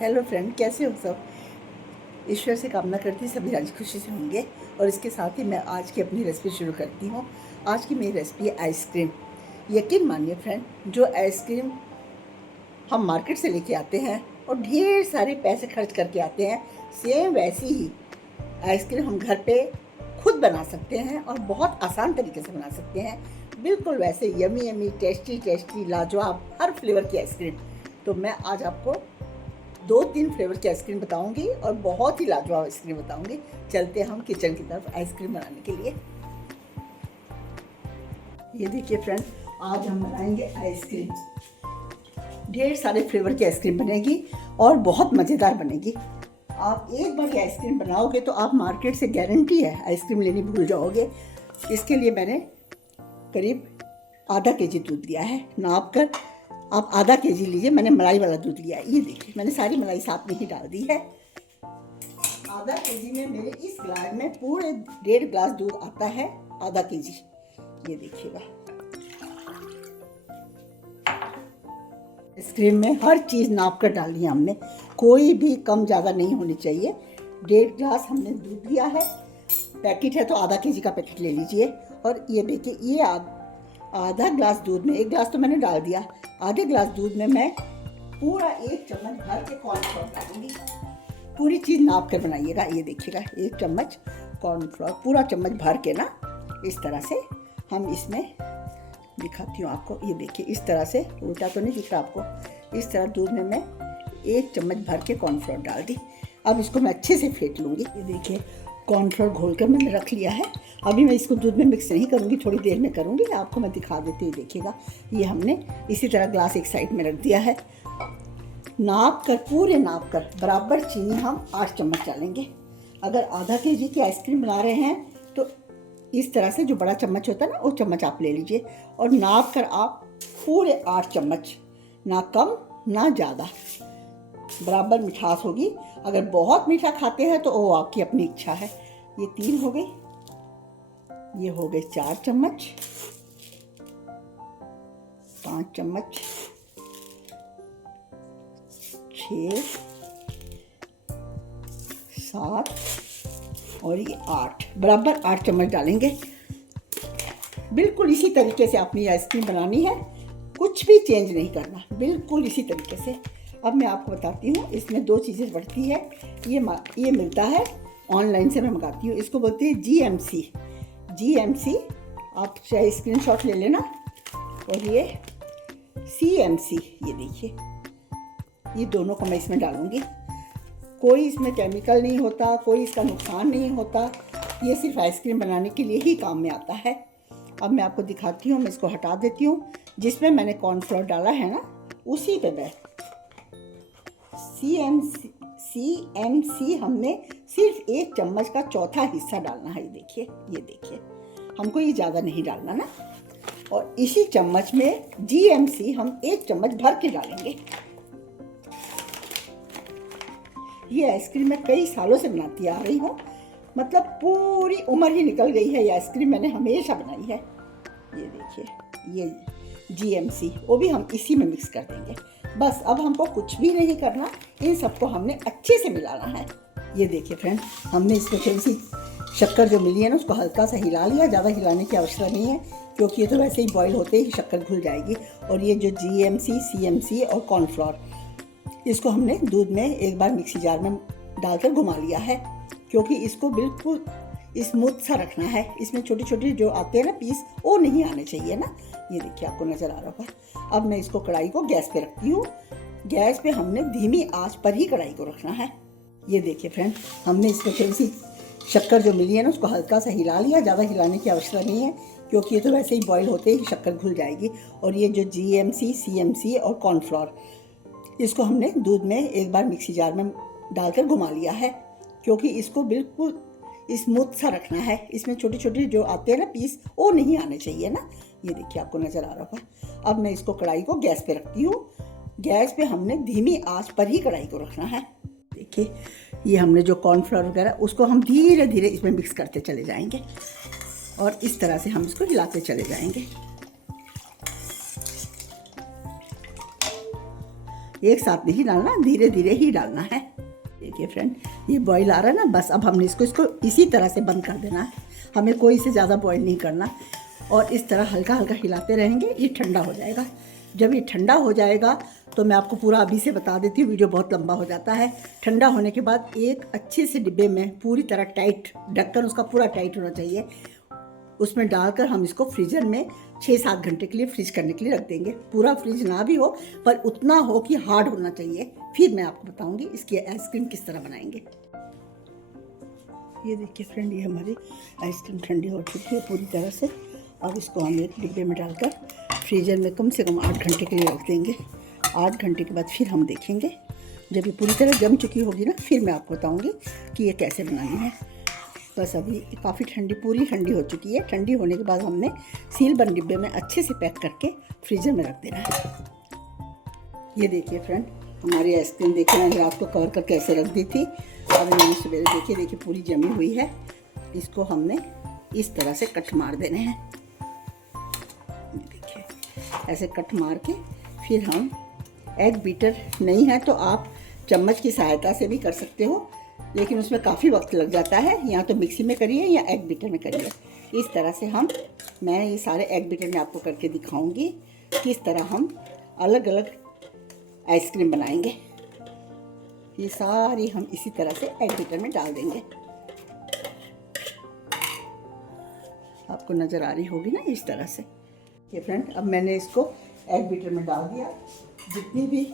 Hello friend, कैसे हो सब। ईश्वर से कामना करती सभी राजी खुशी से होंगे। और इसके साथ ही मैं आज की अपनी रेसिपी शुरू करती हूँ। आज की मेरी रेसिपी है आइसक्रीम। यकीन मानिए फ्रेंड, जो आइसक्रीम हम मार्केट से लेके आते हैं और ढेर सारे पैसे खर्च करके आते हैं, सेम वैसी ही आइसक्रीम हम घर पे खुद बना सकते हैं और बहुत आसान तरीके से बना सकते हैं। बिल्कुल वैसे यमी यमी टेस्टी टेस्टी लाजवाब हर फ्लेवर की आइसक्रीम। तो मैं आज आपको 2-3 फ्लेवर की आइसक्रीम बताऊंगी और बहुत ही लाजवाब आइसक्रीम बताऊंगी। चलते हम किचन की तरफ आइसक्रीम बनाने के लिए। ये देखिए फ्रेंड, आज हम बनाएंगे आइसक्रीम। ढेर सारे फ्लेवर की आइसक्रीम बनेगी और बहुत मज़ेदार बनेगी। आप एक बार ये आइसक्रीम बनाओगे तो आप मार्केट से गारंटी है आइसक्रीम लेनी भूल जाओगे। इसके लिए मैंने करीब आधा केजी दूध लिया है। नाप कर आप आधा केजी लीजिए। मैंने मलाई वाला दूध लिया है। ये देखिए, मैंने सारी मलाई साथ में ही डाल दी है। आधा केजी में मेरे इस गिलास में पूरे 1.5 गिलास दूध आता है। आधा केजी, ये देखिएगा। आइसक्रीम में हर चीज़ नाप कर डालनी है हमने, कोई भी कम ज़्यादा नहीं होनी चाहिए। 1.5 गिलास हमने दूध लिया है। पैकेट है तो आधा केजी का पैकेट ले लीजिए। और ये देखिए, ये आधा गिलास दूध में 1 गिलास तो मैंने डाल दिया। आधे गिलास दूध में मैं पूरा 1 चम्मच भर के कॉर्नफ्लोर डालूंगी। पूरी चीज़ नाप कर बनाइएगा। ये देखिएगा, 1 चम्मच कॉर्नफ्लोर, पूरा चम्मच भर के ना, इस तरह से हम इसमें दिखाती हूँ आपको। ये देखिए, इस तरह से, उल्टा तो नहीं दिख रहा आपको। इस तरह दूध में मैं 1 चम्मच भर के कॉर्नफ्लोर डाल दी। अब इसको मैं अच्छे से फेंट लूँगी। ये देखिए, कॉर्नफ्लोर घोल कर मैंने रख लिया है। अभी मैं इसको दूध में मिक्स नहीं करूँगी, थोड़ी देर में करूँगी। आपको मैं दिखा देती हूँ। देखिएगा, ये हमने इसी तरह ग्लास एक साइड में रख दिया है। नाप कर, पूरे नाप कर बराबर चीनी हम 8 चम्मच डालेंगे। अगर आधा केजी की आइसक्रीम बना रहे हैं तो इस तरह से जो बड़ा चम्मच होता है ना, वो चम्मच आप ले लीजिए और नाप कर आप पूरे 8 चम्मच, ना कम ना ज़्यादा, बराबर मिठास होगी। अगर बहुत मीठा खाते हैं तो वो आपकी अपनी इच्छा है। ये 3 हो गए, ये हो गए 4 चम्मच, 5 चम्मच, 6, 7 और ये 8, बराबर 8 चम्मच डालेंगे। बिल्कुल इसी तरीके से अपनी आइसक्रीम बनानी है, कुछ भी चेंज नहीं करना, बिल्कुल इसी तरीके से। अब मैं आपको बताती हूँ, इसमें 2 चीज़ें बढ़ती है। ये मिलता है ऑनलाइन से, मैं मंगाती हूँ। इसको बोलते हैं GMC। आप चाहे स्क्रीनशॉट ले लेना। और ये CMC, ये देखिए, ये दोनों को मैं इसमें डालूँगी। कोई इसमें केमिकल नहीं होता, कोई इसका नुकसान नहीं होता। ये सिर्फ आइसक्रीम बनाने के लिए ही काम में आता है। अब मैं आपको दिखाती हूँ। मैं इसको हटा देती हूँ। जिसमें मैंने कॉर्नफ्लोर डाला है ना, उसी पे मैं CMC हमने सिर्फ 1 चम्मच का चौथा हिस्सा डालना है। ये देखिए, हमको ये ज़्यादा नहीं डालना ना। और इसी चम्मच में GMC हम 1 चम्मच भर के डालेंगे। ये आइसक्रीम मैं कई सालों से बनाती आ रही हूँ, मतलब पूरी उम्र ही निकल गई है। ये आइसक्रीम मैंने हमेशा बनाई है। ये देखिए, ये GMC, वो भी हम इसी में मिक्स कर देंगे। बस अब हमको कुछ भी नहीं करना, इन सबको हमने अच्छे से मिलाना है। ये देखिए फ्रेंड, हमने इसमें थोड़ी सी शक्कर जो मिली है ना, उसको हल्का सा हिला लिया। ज़्यादा हिलाने की आवश्यकता नहीं है, क्योंकि ये तो वैसे ही बॉईल होते ही शक्कर घुल जाएगी। और ये जो GMC, CMC और कॉर्नफ्लोर, इसको हमने दूध में एक बार मिक्सी जार में डालकर घुमा लिया है, क्योंकि इसको बिल्कुल स्मूथ सा रखना है। इसमें छोटे छोटे जो आते हैं ना पीस, वो नहीं आने चाहिए ना। ये देखिए, आपको नज़र आ रहा होगा। अब मैं इसको कढ़ाई को गैस पे रखती हूँ। गैस पे हमने धीमी आंच पर ही कढ़ाई को रखना है। ये देखिए फ्रेंड, हमने इसमें थोड़ी सी शक्कर जो मिली है ना, उसको हल्का सा हिला लिया। ज़्यादा हिलाने की आवश्यकता नहीं है, क्योंकि ये तो वैसे ही बॉईल होते ही शक्कर घुल जाएगी। और ये जो GMC, CMC और कॉर्नफ्लोर, इसको हमने दूध में एक बार मिक्सी जार में डालकर घुमा लिया है, क्योंकि इसको बिल्कुल स्मूथ सा रखना है। इसमें छोटे छोटे जो आते हैं ना पीस, वो नहीं आने चाहिए ना। ये देखिए, आपको नज़र आ रहा होगा। अब मैं इसको कढ़ाई को गैस पे रखती हूँ। गैस पे हमने धीमी आंच पर ही कढ़ाई को रखना है। देखिए, ये हमने जो कॉर्नफ्लोर वगैरह, उसको हम धीरे धीरे इसमें मिक्स करते चले जाएंगे और इस तरह से हम इसको हिलाते चले जाएंगे। एक साथ नहीं डालना, धीरे धीरे ही डालना है। देखिए फ्रेंड, ये बॉईल आ रहा है ना, बस अब हमने इसको इसी तरह से बंद कर देना है। हमें कोई से ज़्यादा बॉईल नहीं करना, और इस तरह हल्का हल्का हिलाते रहेंगे। ये ठंडा हो जाएगा। जब ये ठंडा हो जाएगा तो मैं आपको पूरा अभी से बता देती हूँ, वीडियो बहुत लंबा हो जाता है। ठंडा होने के बाद एक अच्छे से डिब्बे में पूरी तरह टाइट, ढक्कन उसका पूरा टाइट होना चाहिए, उसमें डालकर हम इसको फ्रीजर में 6-7 घंटे के लिए फ्रीज करने के लिए रख देंगे। पूरा फ्रीज ना भी हो, पर उतना हो कि हार्ड होना चाहिए। फिर मैं आपको बताऊंगी इसकी आइसक्रीम किस तरह बनाएंगे। ये देखिए फ्रेंड, ये हमारी आइसक्रीम ठंडी हो चुकी है पूरी तरह से। अब इसको हम एक डिब्बे में डालकर फ्रीजर में कम से कम 8 घंटे के लिए रख देंगे। 8 घंटे के बाद फिर हम देखेंगे, जब ये पूरी तरह जम चुकी होगी ना, फिर मैं आपको बताऊंगी कि ये कैसे बनानी है। बस अभी काफ़ी ठंडी, पूरी ठंडी हो चुकी है। ठंडी होने के बाद हमने सील बंद डिब्बे में अच्छे से पैक करके फ्रीजर में रख देना है। ये देखिए फ्रेंड, हमारी आइसक्रीम देखिए, मैंने रात को कवर करके ऐसे रख दी थी। अब मैंने सवेरे देखिए पूरी जमी हुई है। इसको हमने इस तरह से कट मार देने हैं। देखिए ऐसे कट मार के फिर हम, एग बीटर नहीं है तो आप चम्मच की सहायता से भी कर सकते हो, लेकिन उसमें काफ़ी वक्त लग जाता है। या तो मिक्सी में करिए या एग बीटर में करिए। इस तरह से मैं ये सारे एग बीटर में आपको करके दिखाऊंगी किस तरह हम अलग अलग आइसक्रीम बनाएंगे। ये सारी हम इसी तरह से एग बीटर में डाल देंगे। आपको नज़र आ रही होगी ना इस तरह से। ये फ्रेंड, अब मैंने इसको एग बीटर में डाल दिया। जितनी भी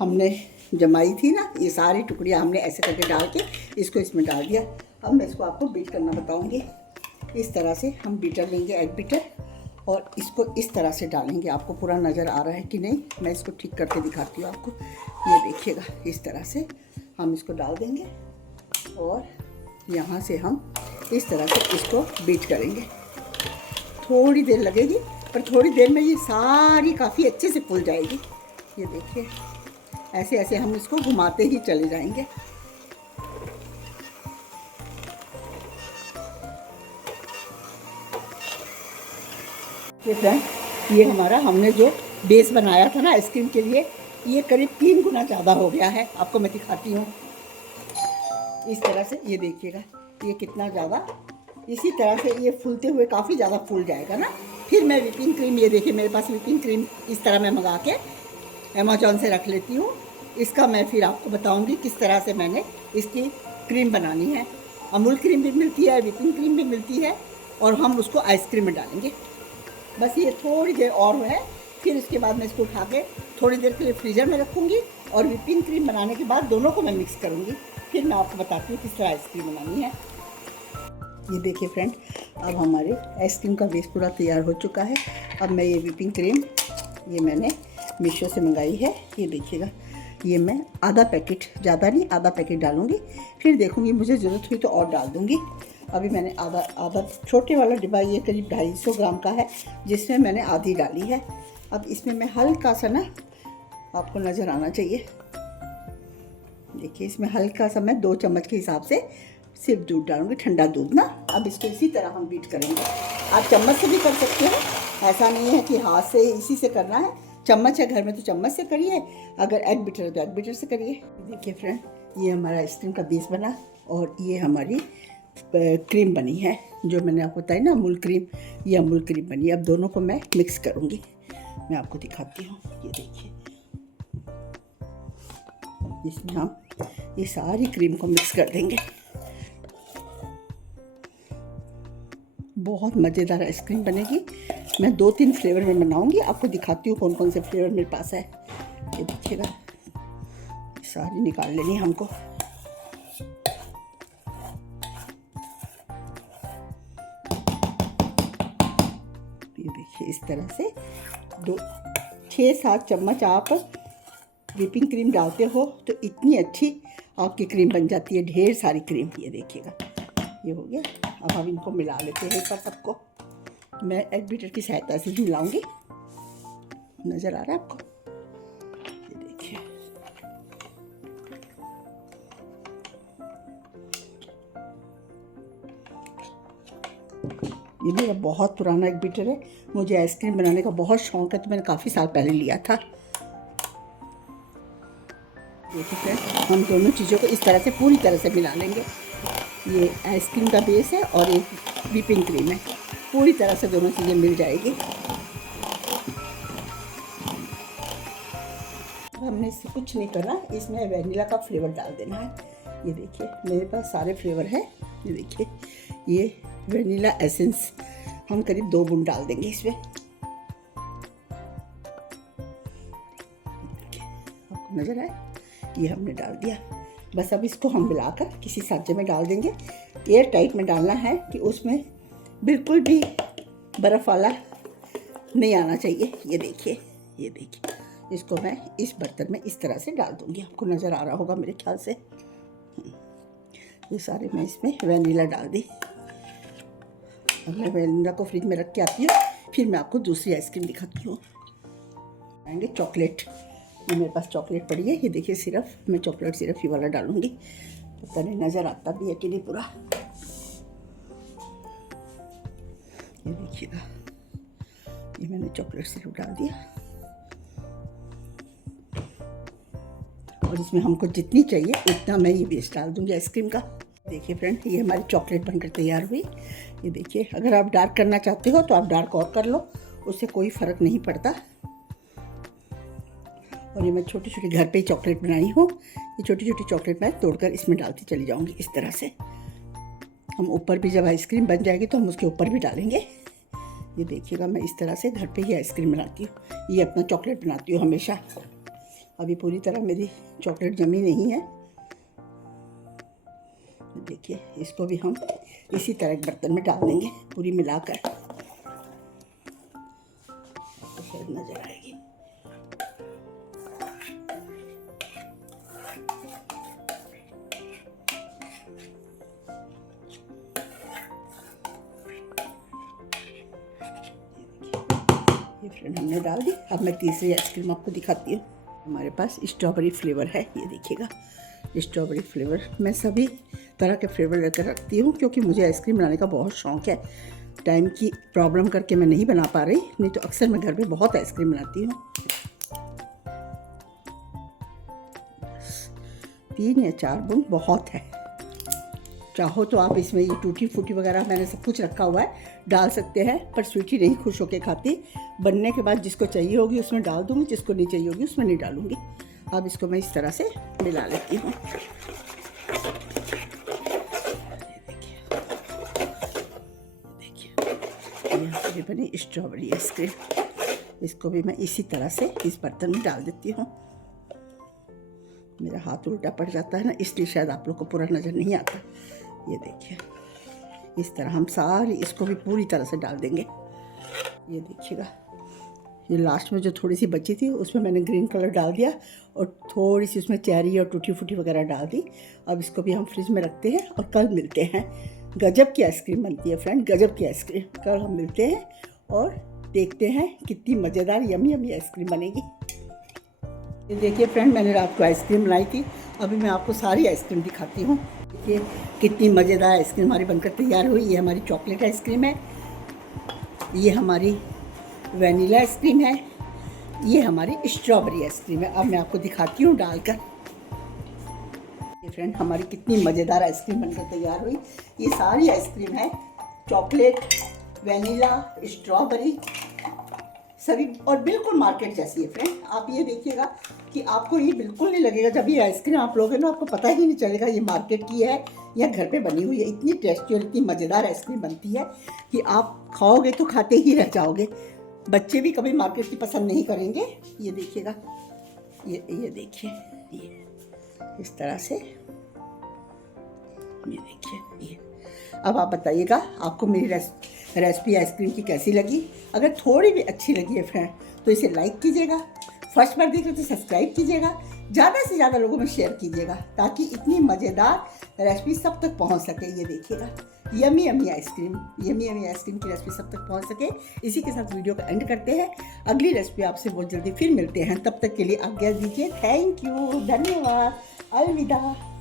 हमने जमाई थी ना, ये सारी टुकड़ियाँ हमने ऐसे करके डाल के इसको इसमें डाल दिया। अब मैं इसको आपको बीट करना बताऊंगी। इस तरह से हम बीटर लेंगे, एग बीटर, और इसको इस तरह से डालेंगे। आपको पूरा नज़र आ रहा है कि नहीं, मैं इसको ठीक करके दिखाती हूँ आपको। ये देखिएगा, इस तरह से हम इसको डाल देंगे और यहाँ से हम इस तरह से इसको बीट करेंगे। थोड़ी देर लगेगी, पर थोड़ी देर में ये सारी काफ़ी अच्छे से फूल जाएगी। ये देखिए, ऐसे ऐसे हम इसको घुमाते ही चले जाएंगे। ये फ्रेंड, ये हमारा, हमने जो बेस बनाया था ना आइसक्रीम के लिए, ये करीब 3 गुना ज़्यादा हो गया है। आपको मैं दिखाती हूँ इस तरह से। ये देखिएगा ये कितना ज़्यादा, इसी तरह से ये फूलते हुए काफ़ी ज़्यादा फूल जाएगा ना। फिर मैं व्हिपिंग क्रीम, ये देखिए मेरे पास व्हिपिंग क्रीम इस तरह मैं मंगा के अमेज़ॉन से रख लेती हूँ। इसका मैं फिर आपको बताऊंगी किस तरह से मैंने इसकी क्रीम बनानी है। अमूल क्रीम भी मिलती है, व्हिपिंग क्रीम भी मिलती है, और हम उसको आइसक्रीम में डालेंगे। बस ये थोड़ी देर और है, फिर इसके बाद मैं इसको उठा के थोड़ी देर के लिए फ्रीजर में रखूँगी, और व्हिपिंग क्रीम बनाने के बाद दोनों को मैं मिक्स करूँगी। फिर मैं आपको बताती हूँ किस तरह आइसक्रीम बनानी है। ये देखिए फ्रेंड, अब हमारे आइसक्रीम का बेस पूरा तैयार हो चुका है। अब मैं ये व्हिपिंग क्रीम, ये मैंने मीशो से मंगाई है। ये देखिएगा, ये मैं आधा पैकेट, ज़्यादा नहीं, आधा पैकेट डालूँगी। फिर देखूँगी मुझे ज़रूरत हुई तो और डाल दूँगी। अभी मैंने आधा छोटे वाला डिब्बा, ये करीब 250 ग्राम का है, जिसमें मैंने आधी डाली है। अब इसमें मैं हल्का सा ना, आपको नज़र आना चाहिए, देखिए इसमें हल्का सा मैं 2 चम्मच के हिसाब से सिर्फ दूध डालूंगी, ठंडा दूध ना। अब इसको इसी तरह हम बीट करेंगे। आप चम्मच से भी कर सकते हो, ऐसा नहीं है कि हाथ से इसी से करना है। चम्मच है घर में तो चम्मच से करिए, अगर एग बीटर है तो एग बीटर से करिए। देखिए फ्रेंड, ये हमारा आइसक्रीम का बेस बना, और ये हमारी क्रीम बनी है जो मैंने आपको बताई ना, अमूल क्रीम। ये अमूल क्रीम बनी है। अब दोनों को मैं मिक्स करूँगी, मैं आपको दिखाती हूँ। ये देखिए, इसमें हम ये सारी क्रीम को मिक्स कर देंगे। बहुत मज़ेदार आइसक्रीम बनेगी। मैं 2-3 फ्लेवर में बनाऊंगी, आपको दिखाती हूँ कौन कौन से फ्लेवर मेरे पास है। ये देखिएगा, सारी निकाल लेनी है हमको। ये देखिए, इस तरह से 6-7 चम्मच आप व्हिपिंग क्रीम डालते हो तो इतनी अच्छी आपकी क्रीम बन जाती है, ढेर सारी क्रीम। ये देखिएगा, ये हो गया। अब हम इनको मिला लेते हैं पर सबको। मैं एग बीटर की सहायता से ही मिलाऊंगी। नज़र आ रहा है आपको? ये देखिए, ये मेरा बहुत पुराना एग बीटर है। मुझे आइसक्रीम बनाने का बहुत शौक है, तो मैंने काफ़ी साल पहले लिया था। देखिए फ्रेंड, हम दोनों चीज़ों को इस तरह से पूरी तरह से मिला लेंगे। ये आइसक्रीम का बेस है और एक व्हिपिंग क्रीम है, पूरी तरह से दोनों चीज़ें मिल जाएगी। हमने इससे कुछ नहीं करना, इसमें वैनिला का फ्लेवर डाल देना है। ये देखिए मेरे पास सारे फ्लेवर है। ये देखिए ये वैनिला एसेंस हम करीब 2 बूंद डाल देंगे इसमें। आपको नज़र आए, ये हमने डाल दिया। बस अब इसको हम मिलाकर किसी साँचे में डाल देंगे। एयर टाइट में डालना है कि उसमें बिल्कुल भी बर्फ़ वाला नहीं आना चाहिए। ये देखिए, ये देखिए, इसको मैं इस बर्तन में इस तरह से डाल दूँगी। आपको नज़र आ रहा होगा मेरे ख्याल से। ये सारे मैं इसमें वैनिला डाल दी। अब मैं वैनिला को फ्रिज में रख के आती हूँ, फिर मैं आपको दूसरी आइसक्रीम दिखाती हूँ। आएंगे चॉकलेट। ये मेरे पास चॉकलेट पड़ी है। ये देखिए सिरप, मैं चॉकलेट सिरप ही वाला डालूँगी। पता नहीं नज़र आता भी है कि नहीं पूरा। ये देखिएगा, ये मैंने चॉकलेट सिरप डाल दिया और इसमें हमको जितनी चाहिए उतना मैं ये बेस डाल दूँगी आइसक्रीम का। देखिए फ्रेंड, ये हमारी चॉकलेट बनकर तैयार हुई। ये देखिए, अगर आप डार्क करना चाहते हो तो आप डार्क और कर लो, उससे कोई फ़र्क नहीं पड़ता। और ये मैं छोटी छोटी घर पे ही चॉकलेट बनाई हूँ। ये छोटी छोटी चॉकलेट मैं तोड़कर इसमें डालती चली जाऊँगी इस तरह से। हम ऊपर भी जब आइसक्रीम बन जाएगी तो हम उसके ऊपर भी डालेंगे। ये देखिएगा, मैं इस तरह से घर पे ही आइसक्रीम बनाती हूँ। ये अपना चॉकलेट बनाती हूँ हमेशा। अभी पूरी तरह मेरी चॉकलेट जमी नहीं है। देखिए, इसको भी हम इसी तरह एक बर्तन में डाल देंगे पूरी मिलाकर, तो शायद नजर आएगी। ये फ्रेंड हमने डाल दी। अब मैं तीसरी आइसक्रीम आपको दिखाती हूँ। हमारे पास स्ट्रॉबेरी फ्लेवर है। ये देखिएगा, स्ट्रॉबेरी फ्लेवर। मैं सभी तरह के फ्लेवर लेकर रखती हूँ क्योंकि मुझे आइसक्रीम बनाने का बहुत शौक़ है। टाइम की प्रॉब्लम करके मैं नहीं बना पा रही, नहीं तो अक्सर मैं घर पे बहुत आइसक्रीम बनाती हूँ। 3 या 4 बूंद बहुत है। चाहो तो आप इसमें ये टूटी फूटी वगैरह मैंने सब कुछ रखा हुआ है डाल सकते हैं, पर स्वीटी नहीं खुश होके खाती। बनने के बाद जिसको चाहिए होगी उसमें डाल दूँगी, जिसको नहीं चाहिए होगी उसमें नहीं डालूँगी। अब इसको मैं इस तरह से मिला लेती हूँ। ये बनी स्ट्रॉबेरी आइसक्रीम। इसको भी मैं इसी तरह से इस बर्तन में डाल देती हूँ। मेरा हाथ उल्टा पड़ जाता है ना, इसलिए शायद आप लोग को पूरा नज़र नहीं आता। ये देखिए, इस तरह हम सारी इसको भी पूरी तरह से डाल देंगे। ये देखिएगा, ये लास्ट में जो थोड़ी सी बची थी उसमें मैंने ग्रीन कलर डाल दिया और थोड़ी सी उसमें चेरी और टूटी फूटी वगैरह डाल दी। अब इसको भी हम फ्रिज में रखते हैं और कल मिलते हैं। गजब की आइसक्रीम बनती है फ्रेंड, गजब की आइसक्रीम। कल हम मिलते हैं और देखते हैं कितनी मज़ेदार यमी यमी आइसक्रीम बनेगी। ये देखिए फ्रेंड, मैंने रात को आइसक्रीम बनाई थी। अभी मैं आपको सारी आइसक्रीम दिखाती हूँ। देखिए कितनी मज़ेदार आइसक्रीम हमारी बनकर तैयार हुई। ये हमारी चॉकलेट आइसक्रीम है, ये हमारी वैनिला आइसक्रीम है, ये हमारी स्ट्रॉबेरी आइसक्रीम है। अब मैं आपको दिखाती हूँ डालकर। ये फ्रेंड, हमारी कितनी मज़ेदार आइसक्रीम बनकर तैयार हुई। ये सारी आइसक्रीम है, चॉकलेट, वैनिला, स्ट्रॉबेरी, सभी, और बिल्कुल मार्केट जैसी है फ्रेंड। आप ये देखिएगा कि आपको ये बिल्कुल नहीं लगेगा, जब ये आइसक्रीम आप लोगे ना आपको पता ही नहीं चलेगा ये मार्केट की है या घर पे बनी हुई है। इतनी टेस्टी और इतनी मज़ेदार आइसक्रीम बनती है कि आप खाओगे तो खाते ही रह जाओगे। बच्चे भी कभी मार्केट की पसंद नहीं करेंगे। ये देखिएगा, ये देखिए, ये इस तरह से, ये देखिए। ये अब आप बताइएगा आपको मेरी रेसिपी आइसक्रीम की कैसी लगी। अगर थोड़ी भी अच्छी लगी है फ्रेंड तो इसे लाइक कीजिएगा, फर्स्ट बार देख रहे तो सब्सक्राइब कीजिएगा, ज़्यादा से ज़्यादा लोगों में शेयर कीजिएगा ताकि इतनी मज़ेदार रेसिपी सब तक पहुंच सके। ये देखिएगा, यमी यमी आइसक्रीम की रेसिपी सब तक पहुंच सके। इसी के साथ वीडियो का एंड करते हैं। अगली रेसिपी आपसे बहुत जल्दी फिर मिलते हैं, तब तक के लिए आज्ञा दीजिए। थैंक यू, धन्यवाद, अलविदा।